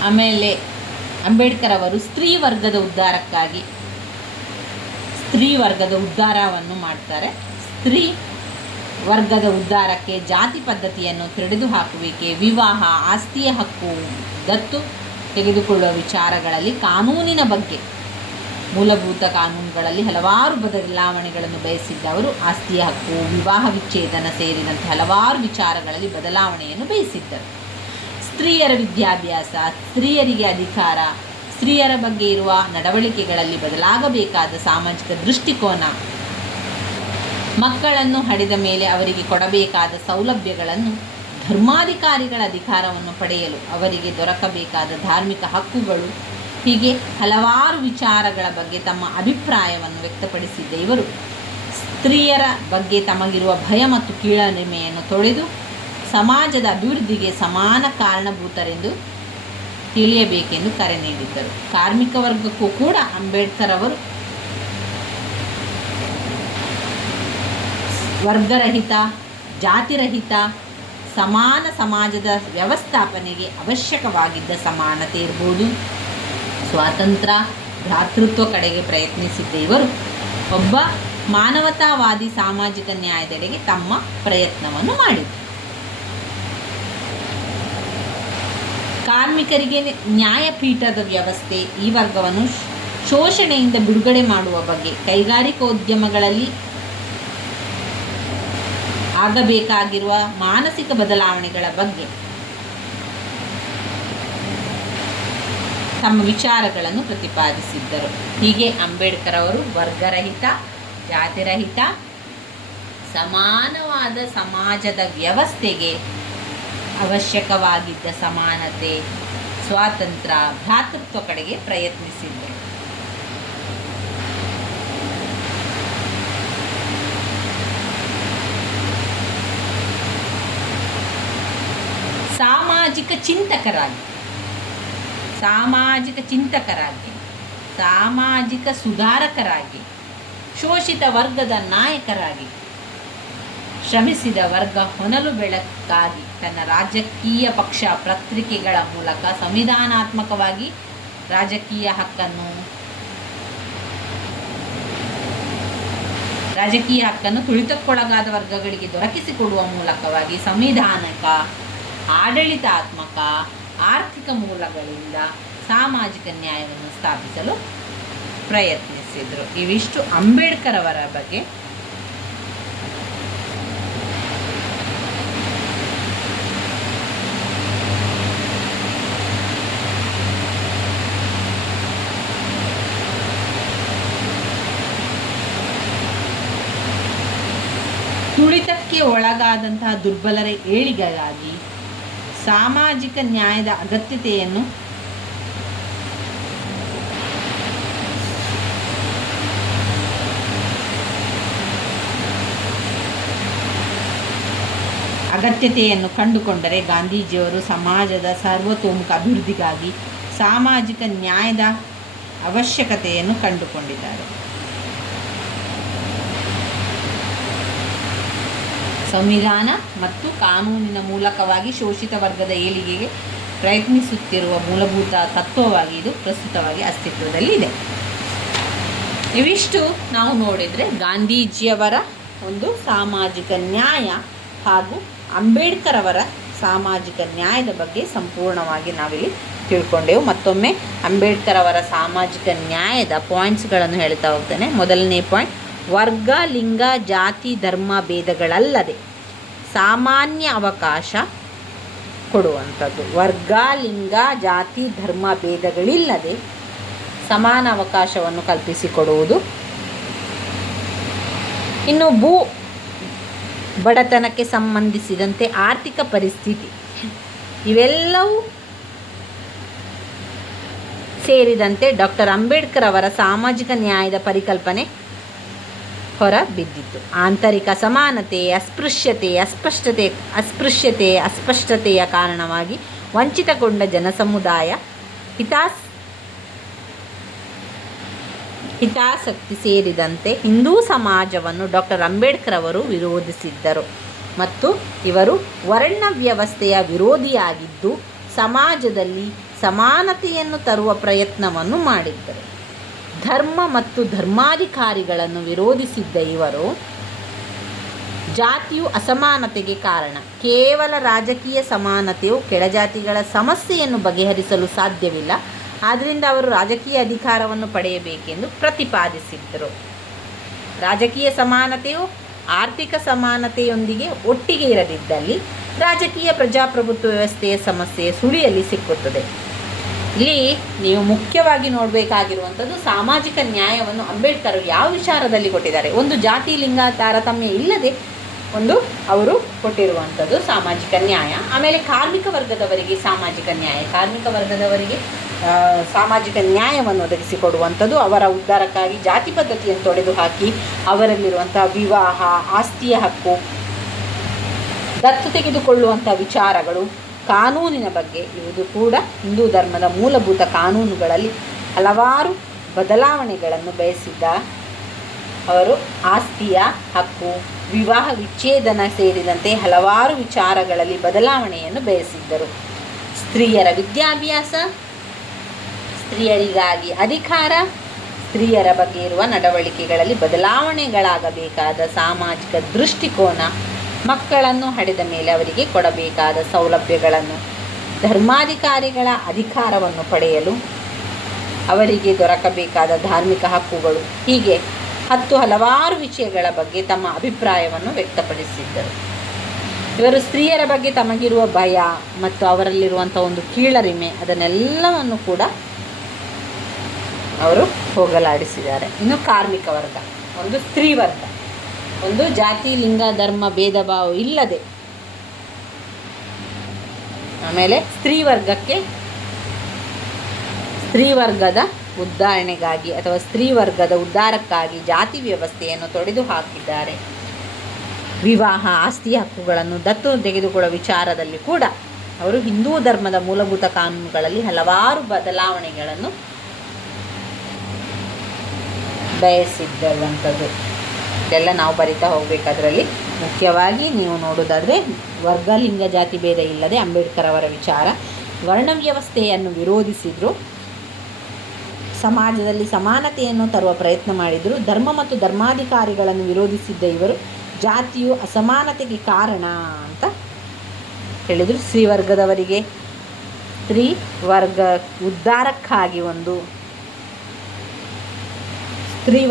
ಆಮೇಲೆ ಅಂಬೇಡ್ಕರ್ ಅವರು ಸ್ತ್ರೀ ವರ್ಗದ ಉದ್ಧಾರವನ್ನು ಮಾಡ್ತಾರೆ. ಸ್ತ್ರೀ ವರ್ಗದ ಉದ್ಧಾರಕ್ಕೆ ಜಾತಿ ಪದ್ಧತಿಯನ್ನು ತೊಡೆದುಹಾಕುವಿಕೆ, ವಿವಾಹ, ಆಸ್ತಿಯ ಹಕ್ಕು, ದತ್ತು ತೆಗೆದುಕೊಳ್ಳುವ ವಿಚಾರಗಳಲ್ಲಿ ಕಾನೂನಿನ ಬಗ್ಗೆ ಮೂಲಭೂತ ಕಾನೂನುಗಳಲ್ಲಿ ಹಲವಾರು ಬದಲಾವಣೆಗಳನ್ನು ಬಯಸಿದ್ದವರು ಆಸ್ತಿಯ ಹಕ್ಕು, ವಿವಾಹ ವಿಚ್ಛೇದನ ಸೇರಿದಂತೆ ಹಲವಾರು ವಿಚಾರಗಳಲ್ಲಿ ಬದಲಾವಣೆಯನ್ನು ಬಯಸಿದ್ದರು. ಸ್ತ್ರೀಯರ ವಿದ್ಯಾಭ್ಯಾಸ, ಸ್ತ್ರೀಯರಿಗೆ ಅಧಿಕಾರ, ಸ್ತ್ರೀಯರ ಬಗ್ಗೆ ಇರುವ ನಡವಳಿಕೆಗಳಲ್ಲಿ ಬದಲಾಗಬೇಕಾದ ಸಾಮಾಜಿಕ ದೃಷ್ಟಿಕೋನ, ಮಕ್ಕಳನ್ನು ಹಡೆದ ಮೇಲೆ ಅವರಿಗೆ ಕೊಡಬೇಕಾದ ಸೌಲಭ್ಯಗಳನ್ನು, ಧರ್ಮಾಧಿಕಾರಿಗಳ ಅಧಿಕಾರವನ್ನು ಪಡೆಯಲು ಅವರಿಗೆ ದೊರಕಬೇಕಾದ ಧಾರ್ಮಿಕ ಹಕ್ಕುಗಳು, ಹೀಗೆ ಹಲವಾರು ವಿಚಾರಗಳ ಬಗ್ಗೆ ತಮ್ಮ ಅಭಿಪ್ರಾಯವನ್ನು ವ್ಯಕ್ತಪಡಿಸಿದ್ದ ಇವರು ಸ್ತ್ರೀಯರ ಬಗ್ಗೆ ತಮಗಿರುವ ಭಯ ಮತ್ತು ಕೀಳರಿಮೆಯನ್ನು ತೊಡೆದು ಸಮಾಜದ ಅಭಿವೃದ್ಧಿಗೆ ಸಮಾನ ಕಾರಣಭೂತರೆಂದು ತಿಳಿಯಬೇಕೆಂದು ಕರೆ ನೀಡಿದ್ದರು. ಕಾರ್ಮಿಕ ವರ್ಗಕ್ಕೂ ಕೂಡ ಅಂಬೇಡ್ಕರ್ ಅವರು ವರ್ಗರಹಿತ, ಜಾತಿರಹಿತ, ಸಮಾನ ಸಮಾಜದ ವ್ಯವಸ್ಥಾಪನೆಗೆ ಅವಶ್ಯಕವಾಗಿದ್ದ ಸಮಾನತೆ ಇರ್ಬೋದು, ಸ್ವಾತಂತ್ರ್ಯ, ಭ್ರಾತೃತ್ವ ಕಡೆಗೆ ಪ್ರಯತ್ನಿಸಿದ್ದ ಇವರು ಒಬ್ಬ ಮಾನವತಾವಾದಿ ಸಾಮಾಜಿಕ ನ್ಯಾಯದೆಡೆಗೆ ತಮ್ಮ ಪ್ರಯತ್ನವನ್ನು ಮಾಡಿದರು. ಕಾರ್ಮಿಕರಿಗೆ ನ್ಯಾಯಪೀಠದ ವ್ಯವಸ್ಥೆ, ಈ ವರ್ಗವನ್ನು ಶೋಷಣೆಯಿಂದ ಬಿಡುಗಡೆ ಮಾಡುವ ಬಗ್ಗೆ, ಕೈಗಾರಿಕೋದ್ಯಮಗಳಲ್ಲಿ ಆಗಬೇಕಾಗಿರುವ ಮಾನಸಿಕ ಬದಲಾವಣೆಗಳ ಬಗ್ಗೆ ತಮ್ಮ ವಿಚಾರಗಳನ್ನು ಪ್ರತಿಪಾದಿಸಿದ್ದರು. ಹೀಗೆ ಅಂಬೇಡ್ಕರ್ ಅವರು ವರ್ಗರಹಿತ, ಜಾತಿರಹಿತ, ಸಮಾನವಾದ ಸಮಾಜದ ವ್ಯವಸ್ಥೆಗೆ ಅವಶ್ಯಕವಾಗಿದ್ದ ಸಮಾನತೆ, ಸ್ವಾತಂತ್ರ್ಯ, ಭ್ರಾತೃತ್ವ ಕಡೆಗೆ ಪ್ರಯತ್ನಿಸಿದ್ದರು. ಸಾಮಾಜಿಕ ಚಿಂತಕರಾಗಿ, ಸಾಮಾಜಿಕ ಸುಧಾರಕರಾಗಿ, ಶೋಷಿತ ವರ್ಗದ ನಾಯಕರಾಗಿ, ಶ್ರಮಿಸಿದ ವರ್ಗ ಹೊನಲು ಬೆಳಕಾಗಿ ತನ್ನ ರಾಜಕೀಯ ಪಕ್ಷ ಪತ್ರಿಕೆಗಳ ಮೂಲಕ ಸಂವಿಧಾನಾತ್ಮಕವಾಗಿ ರಾಜಕೀಯ ಹಕ್ಕನ್ನು ತುಳಿತಕ್ಕೊಳಗಾದ ವರ್ಗಗಳಿಗೆ ದೊರಕಿಸಿಕೊಡುವ ಮೂಲಕವಾಗಿ ಸಂವಿಧಾನಿಕ, ಆಡಳಿತಾತ್ಮಕ, ಆರ್ಥಿಕ ಮೂಲಗಳಿಂದ ಸಾಮಾಜಿಕ ನ್ಯಾಯವನ್ನು ಸ್ಥಾಪಿಸಲು ಪ್ರಯತ್ನಿಸಿದರು. ಇವಿಷ್ಟು ಅಂಬೇಡ್ಕರ್ ಅವರ ಬಗ್ಗೆ. ತುಳಿತಕ್ಕೆ ಒಳಗಾದಂತಹ ದುರ್ಬಲರ ಏಳಿಗೆಗಾಗಿ ಸಾಮಾಜಿಕ ನ್ಯಾಯದ ಅಗತ್ಯತೆಯನ್ನು ಕಂಡುಕೊಂಡರೆ ಗಾಂಧೀಜಿಯವರು ಸಮಾಜದ ಸರ್ವತೋಮುಖ ಅಭಿವೃದ್ಧಿಗಾಗಿ ಸಾಮಾಜಿಕ ನ್ಯಾಯದ ಅವಶ್ಯಕತೆಯನ್ನು ಕಂಡುಕೊಂಡಿದ್ದಾರೆ. ಸಂವಿಧಾನ ಮತ್ತು ಕಾನೂನಿನ ಮೂಲಕವಾಗಿ ಶೋಷಿತ ವರ್ಗದ ಏಳಿಗೆಗೆ ಪ್ರಯತ್ನಿಸುತ್ತಿರುವ ಮೂಲಭೂತ ತತ್ವವಾಗಿ ಇದು ಪ್ರಸ್ತುತವಾಗಿ ಅಸ್ತಿತ್ವದಲ್ಲಿ ಇದೆ. ಇವಿಷ್ಟು ನಾವು ನೋಡಿದರೆ ಗಾಂಧೀಜಿಯವರ ಒಂದು ಸಾಮಾಜಿಕ ನ್ಯಾಯ ಹಾಗೂ ಅಂಬೇಡ್ಕರ್ ಅವರ ಸಾಮಾಜಿಕ ನ್ಯಾಯದ ಬಗ್ಗೆ ಸಂಪೂರ್ಣವಾಗಿ ನಾವಿಲ್ಲಿ ತಿಳ್ಕೊಂಡೆವು. ಮತ್ತೊಮ್ಮೆ ಅಂಬೇಡ್ಕರ್ ಅವರ ಸಾಮಾಜಿಕ ನ್ಯಾಯದ ಪಾಯಿಂಟ್ಸ್ಗಳನ್ನು ಹೇಳ್ತಾ ಹೋಗ್ತೇನೆ. ಮೊದಲನೇ ಪಾಯಿಂಟ್, ವರ್ಗ, ಲಿಂಗ, ಜಾತಿ, ಧರ್ಮ ಭೇದಗಳಲ್ಲದೆ ಸಾಮಾನ್ಯ ಅವಕಾಶ ಕೊಡುವಂಥದ್ದು. ವರ್ಗ, ಲಿಂಗ, ಜಾತಿ, ಧರ್ಮ ಭೇದಗಳಿಲ್ಲದೆ ಸಮಾನ ಅವಕಾಶವನ್ನು ಕಲ್ಪಿಸಿಕೊಡುವುದು. ಇನ್ನು ಬಡತನಕ್ಕೆ ಸಂಬಂಧಿಸಿದಂತೆ ಆರ್ಥಿಕ ಪರಿಸ್ಥಿತಿ ಇವೆಲ್ಲವೂ ಸೇರಿದಂತೆ ಡಾಕ್ಟರ್ ಅಂಬೇಡ್ಕರ್ ಅವರ ಸಾಮಾಜಿಕ ನ್ಯಾಯದ ಪರಿಕಲ್ಪನೆ ಹೊರಬಿದ್ದಿತ್ತು. ಆಂತರಿಕ ಅಸಮಾನತೆ, ಅಸ್ಪೃಶ್ಯತೆಯ ಕಾರಣವಾಗಿ ವಂಚಿತಗೊಂಡ ಜನಸಮುದಾಯ ಹಿತಾಸಕ್ತಿ ಸೇರಿದಂತೆ ಹಿಂದೂ ಸಮಾಜವನ್ನು ಡಾಕ್ಟರ್ ಅಂಬೇಡ್ಕರ್ ಅವರು ವಿರೋಧಿಸಿದ್ದರು ಮತ್ತು ಇವರು ವರ್ಣ ವ್ಯವಸ್ಥೆಯ ವಿರೋಧಿಯಾಗಿದ್ದು ಸಮಾಜದಲ್ಲಿ ಸಮಾನತೆಯನ್ನು ತರುವ ಪ್ರಯತ್ನವನ್ನು ಮಾಡಿದ್ದರು. ಧರ್ಮ ಮತ್ತು ಧರ್ಮಾಧಿಕಾರಿಗಳನ್ನು ವಿರೋಧಿಸಿದ್ದ ಇವರು ಜಾತಿಯು ಅಸಮಾನತೆಗೆ ಕಾರಣ, ಕೇವಲ ರಾಜಕೀಯ ಸಮಾನತೆಯು ಕೆಳಜಾತಿಗಳ ಸಮಸ್ಯೆಯನ್ನು ಬಗೆಹರಿಸಲು ಸಾಧ್ಯವಿಲ್ಲ, ಆದ್ದರಿಂದ ಅವರು ರಾಜಕೀಯ ಅಧಿಕಾರವನ್ನು ಪಡೆಯಬೇಕೆಂದು ಪ್ರತಿಪಾದಿಸಿದ್ದರು. ರಾಜಕೀಯ ಸಮಾನತೆಯು ಆರ್ಥಿಕ ಸಮಾನತೆಯೊಂದಿಗೆ ಒಟ್ಟಿಗೆ ಇರದಿದ್ದಲ್ಲಿ ರಾಜಕೀಯ ಪ್ರಜಾಪ್ರಭುತ್ವ ವ್ಯವಸ್ಥೆಯ ಸಮಸ್ಯೆಯ ಸುಳಿಯಲ್ಲಿ ಸಿಕ್ಕುತ್ತದೆ. ಇಲ್ಲಿ ನೀವು ಮುಖ್ಯವಾಗಿ ನೋಡಬೇಕಾಗಿರುವಂಥದ್ದು ಸಾಮಾಜಿಕ ನ್ಯಾಯವನ್ನು ಅಂಬೇಡ್ಕರ್ ಯಾವ ವಿಚಾರದಲ್ಲಿ ಕೊಟ್ಟಿದ್ದಾರೆ. ಒಂದು ಜಾತಿ ಲಿಂಗ ತಾರತಮ್ಯ ಇಲ್ಲದೆ ಅವರು ಕೊಟ್ಟಿರುವಂಥದ್ದು ಸಾಮಾಜಿಕ ನ್ಯಾಯ. ಆಮೇಲೆ ಕಾರ್ಮಿಕ ವರ್ಗದವರಿಗೆ ಸಾಮಾಜಿಕ ನ್ಯಾಯ, ಸಾಮಾಜಿಕ ನ್ಯಾಯವನ್ನು ಒದಗಿಸಿಕೊಡುವಂಥದ್ದು. ಅವರ ಉದ್ಧಾರಕ್ಕಾಗಿ ಜಾತಿ ಪದ್ಧತಿಯನ್ನು ತೊಡೆದುಹಾಕಿ ಅವರಲ್ಲಿರುವಂಥ ವಿವಾಹ, ಆಸ್ತಿಯ ಹಕ್ಕು, ದತ್ತು ತೆಗೆದುಕೊಳ್ಳುವಂಥ ವಿಚಾರಗಳು, ಕಾನೂನಿನ ಬಗ್ಗೆ ಇವುದು ಕೂಡ ಹಿಂದೂ ಧರ್ಮದ ಮೂಲಭೂತ ಕಾನೂನುಗಳಲ್ಲಿ ಹಲವಾರು ಬದಲಾವಣೆಗಳನ್ನು ಬಯಸಿದ್ದ ಅವರು. ಆಸ್ತಿಯ ಹಕ್ಕು, ವಿವಾಹ ವಿಚ್ಛೇದನ ಸೇರಿದಂತೆ ಹಲವಾರು ವಿಚಾರಗಳಲ್ಲಿ ಬದಲಾವಣೆಯನ್ನು ಬಯಸಿದ್ದರು. ಸ್ತ್ರೀಯರ ವಿದ್ಯಾಭ್ಯಾಸ, ಸ್ತ್ರೀಯರಿಗಾಗಿ ಅಧಿಕಾರ, ಸ್ತ್ರೀಯರ ಬಗ್ಗೆ ಇರುವ ನಡವಳಿಕೆಗಳಲ್ಲಿ ಬದಲಾವಣೆಗಳಾಗಬೇಕಾದ ಸಾಮಾಜಿಕ ದೃಷ್ಟಿಕೋನ, ಮಕ್ಕಳನ್ನು ಹಡೆದ ಮೇಲೆ ಅವರಿಗೆ ಕೊಡಬೇಕಾದ ಸೌಲಭ್ಯಗಳನ್ನು, ಧರ್ಮಾಧಿಕಾರಿಗಳ ಅಧಿಕಾರವನ್ನು ಪಡೆಯಲು ಅವರಿಗೆ ದೊರಕಬೇಕಾದ ಧಾರ್ಮಿಕ ಹಕ್ಕುಗಳು, ಹೀಗೆ ಹಲವಾರು ವಿಷಯಗಳ ಬಗ್ಗೆ ತಮ್ಮ ಅಭಿಪ್ರಾಯವನ್ನು ವ್ಯಕ್ತಪಡಿಸಿದ್ದರು. ಇವರು ಸ್ತ್ರೀಯರ ಬಗ್ಗೆ ತಮಗಿರುವ ಭಯ ಮತ್ತು ಅವರಲ್ಲಿರುವಂಥ ಒಂದು ಕೀಳರಿಮೆ ಅದನ್ನೆಲ್ಲವನ್ನು ಕೂಡ ಅವರು ಹೋಗಲಾಡಿಸಿದ್ದಾರೆ. ಇನ್ನು ಕಾರ್ಮಿಕ ವರ್ಗ, ಒಂದು ಸ್ತ್ರೀ ವರ್ಗ, ಒಂದು ಜಾತಿ ಲಿಂಗ ಧರ್ಮ ಭೇದ ಭಾವ ಇಲ್ಲದೆ, ಆಮೇಲೆ ಸ್ತ್ರೀ ವರ್ಗದ ಉದ್ಧಾರಣೆಗಾಗಿ ಅಥವಾ ಸ್ತ್ರೀ ವರ್ಗದ ಉದ್ಧಾರಕ್ಕಾಗಿ ಜಾತಿ ವ್ಯವಸ್ಥೆಯನ್ನು ತೊಡೆದು ಹಾಕಿದ್ದಾರೆ. ವಿವಾಹ, ಆಸ್ತಿ ಹಕ್ಕುಗಳನ್ನು ದತ್ತು ತೆಗೆದುಕೊಳ್ಳುವ ವಿಚಾರದಲ್ಲಿ ಕೂಡ ಅವರು ಹಿಂದೂ ಧರ್ಮದ ಮೂಲಭೂತ ಕಾನೂನುಗಳಲ್ಲಿ ಹಲವಾರು ಬದಲಾವಣೆಗಳನ್ನು ಬಯಸಿದ್ದಂಥದ್ದು. ಇದೆಲ್ಲ ನಾವು ಬರಿತಾ ಹೋಗಬೇಕಾದ್ರಲ್ಲಿ ಮುಖ್ಯವಾಗಿ ನೀವು ನೋಡೋದಾದರೆ ವರ್ಗ ಲಿಂಗ ಜಾತಿ ಭೇದ ಇಲ್ಲದೆ ಅಂಬೇಡ್ಕರ್ ಅವರ ವಿಚಾರ. ವರ್ಣ ವ್ಯವಸ್ಥೆಯನ್ನು ವಿರೋಧಿಸಿದರು, ಸಮಾಜದಲ್ಲಿ ಸಮಾನತೆಯನ್ನು ತರುವ ಪ್ರಯತ್ನ ಮಾಡಿದರು. ಧರ್ಮ ಮತ್ತು ಧರ್ಮಾಧಿಕಾರಿಗಳನ್ನು ವಿರೋಧಿಸಿದ್ದ ಇವರು ಜಾತಿಯು ಅಸಮಾನತೆಗೆ ಕಾರಣ ಅಂತ ಹೇಳಿದರು. ಸ್ತ್ರೀ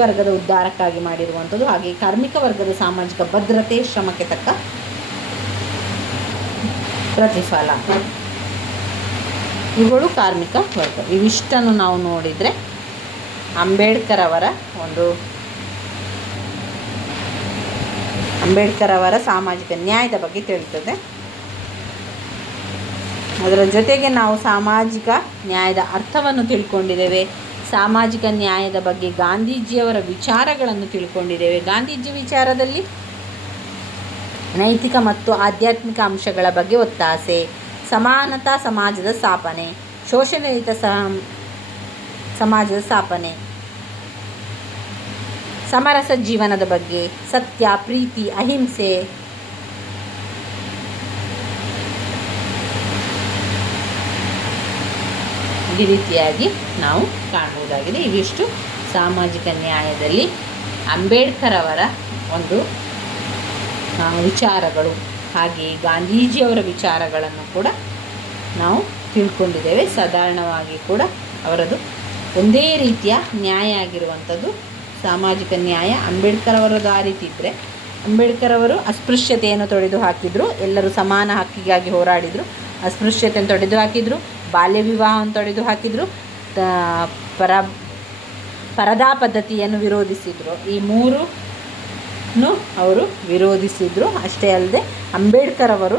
ವರ್ಗದ ಉದ್ಧಾರಕ್ಕಾಗಿ ಮಾಡಿರುವಂಥದ್ದು. ಹಾಗೆ ಕಾರ್ಮಿಕ ವರ್ಗದ ಸಾಮಾಜಿಕ ಭದ್ರತೆ, ಶ್ರಮಕ್ಕೆ ತಕ್ಕ ಪ್ರತಿಫಲ, ಇವುಗಳು ಕಾರ್ಮಿಕ ವರ್ಗ. ಇವಿಷ್ಟನ್ನು ನಾವು ನೋಡಿದರೆ ಅಂಬೇಡ್ಕರ್ ಅವರ ಸಾಮಾಜಿಕ ನ್ಯಾಯದ ಬಗ್ಗೆ ತಿಳಿತದೆ. ಅದರ ಜೊತೆಗೆ ನಾವು ಸಾಮಾಜಿಕ ನ್ಯಾಯದ ಅರ್ಥವನ್ನು ತಿಳ್ಕೊಂಡಿದ್ದೇವೆ. ಸಾಮಾಜಿಕ ನ್ಯಾಯದ ಬಗ್ಗೆ ಗಾಂಧೀಜಿಯವರ ವಿಚಾರಗಳನ್ನು ತಿಳ್ಕೊಂಡಿದ್ದೇವೆ. ಗಾಂಧೀಜಿ ವಿಚಾರದಲ್ಲಿ ನೈತಿಕ ಮತ್ತು ಆಧ್ಯಾತ್ಮಿಕ ಅಂಶಗಳ ಬಗ್ಗೆ ಒತ್ತಾಸೆ, ಸಮಾನತಾ ಸಮಾಜದ ಸ್ಥಾಪನೆ, ಶೋಷಣೆರಹಿತ ಸಮಾಜದ ಸ್ಥಾಪನೆ, ಸಮರಸ ಜೀವನದ ಬಗ್ಗೆ, ಸತ್ಯ, ಪ್ರೀತಿ, ಅಹಿಂಸೆ, ಈ ರೀತಿಯಾಗಿ ನಾವು ಕಾಣಬಹುದಾಗಿದೆ. ಇವಿಷ್ಟು ಸಾಮಾಜಿಕ ನ್ಯಾಯದಲ್ಲಿ ಅಂಬೇಡ್ಕರ್ ಅವರ ಒಂದು ವಿಚಾರಗಳು. ಹಾಗೆಯೇ ಗಾಂಧೀಜಿಯವರ ವಿಚಾರಗಳನ್ನು ಕೂಡ ನಾವು ತಿಳ್ಕೊಂಡಿದ್ದೇವೆ. ಸಾಧಾರಣವಾಗಿ ಕೂಡ ಅವರದು ಒಂದೇ ರೀತಿಯ ನ್ಯಾಯ ಆಗಿರುವಂಥದ್ದು ಸಾಮಾಜಿಕ ನ್ಯಾಯ. ಅಂಬೇಡ್ಕರ್ ಅವರದ್ದು ಆ ರೀತಿ ಇದ್ದರೆ, ಅಂಬೇಡ್ಕರ್ ಅವರು ಅಸ್ಪೃಶ್ಯತೆಯನ್ನು ತೊಡೆದು ಹಾಕಿದರು, ಎಲ್ಲರೂ ಸಮಾನ ಹಕ್ಕಿಗಾಗಿ ಹೋರಾಡಿದರು, ಅಸ್ಪೃಶ್ಯತೆಯನ್ನು ತೊಡೆದು ಹಾಕಿದರು, ಬಾಲ್ಯ ವಿವಾಹವನ್ನು ತೊಡೆದು ಹಾಕಿದರು, ಪರದಾ ಪದ್ಧತಿಯನ್ನು ವಿರೋಧಿಸಿದರು. ಈ ಮೂರನ್ನು ಅವರು ವಿರೋಧಿಸಿದರು. ಅಷ್ಟೇ ಅಲ್ಲದೆ ಅಂಬೇಡ್ಕರ್ ಅವರು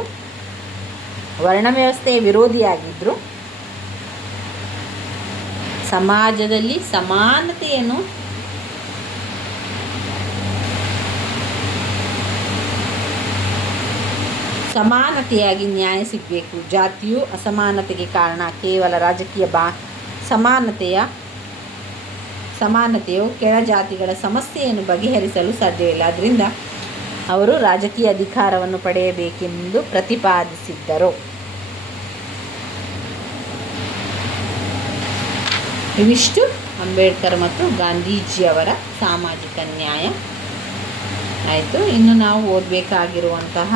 ವರ್ಣ ವ್ಯವಸ್ಥೆಯ ವಿರೋಧಿಯಾಗಿದ್ದರು. ಸಮಾಜದಲ್ಲಿ ಸಮಾನತೆಯಾಗಿ ನ್ಯಾಯ ಸಿಗಬೇಕು. ಜಾತಿಯು ಅಸಮಾನತೆಗೆ ಕಾರಣ. ಕೇವಲ ರಾಜಕೀಯ ಸಮಾನತೆಯು ಕೆಳ ಜಾತಿಗಳ ಸಮಸ್ಯೆಯನ್ನು ಬಗೆಹರಿಸಲು ಸಾಧ್ಯವಿಲ್ಲ. ಆದ್ದರಿಂದ ಅವರು ರಾಜಕೀಯ ಅಧಿಕಾರವನ್ನು ಪಡೆಯಬೇಕೆಂದು ಪ್ರತಿಪಾದಿಸಿದ್ದರು. ಇವಿಷ್ಟು ಅಂಬೇಡ್ಕರ್ ಮತ್ತು ಗಾಂಧೀಜಿಯವರ ಸಾಮಾಜಿಕ ನ್ಯಾಯ ಆಯಿತು. ಇನ್ನು ನಾವು ಓದಬೇಕಾಗಿರುವಂತಹ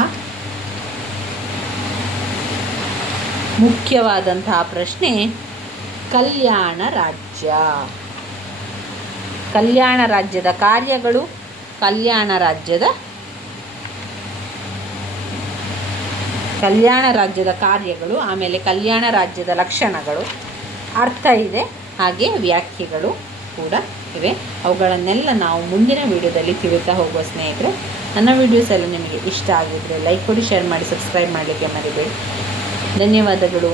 ಮುಖ್ಯವಾದಂತಹ ಪ್ರಶ್ನೆ ಕಲ್ಯಾಣ ರಾಜ್ಯದ ಕಾರ್ಯಗಳು, ಕಲ್ಯಾಣ ರಾಜ್ಯದ ಕಾರ್ಯಗಳು, ಆಮೇಲೆ ಕಲ್ಯಾಣ ರಾಜ್ಯದ ಲಕ್ಷಣಗಳು, ಅರ್ಥ ಇದೆ, ಹಾಗೆ ವ್ಯಾಖ್ಯೆಗಳು ಕೂಡ ಇವೆ. ಅವುಗಳನ್ನೆಲ್ಲ ನಾವು ಮುಂದಿನ ವಿಡಿಯೋದಲ್ಲಿ ತಿಳಿತಾ ಹೋಗುವ ಸ್ನೇಹಿತರೆ. ನನ್ನ ವಿಡಿಯೋಸ್ ಎಲ್ಲ ನಿಮಗೆ ಇಷ್ಟ ಆಗಿದ್ದರೆ ಲೈಕ್ ಕೊಡಿ, ಶೇರ್ ಮಾಡಿ, ಸಬ್ಸ್ಕ್ರೈಬ್ ಮಾಡಲಿಕ್ಕೆ ಮರಿಬೇಡಿ. ಧನ್ಯವಾದಗಳು.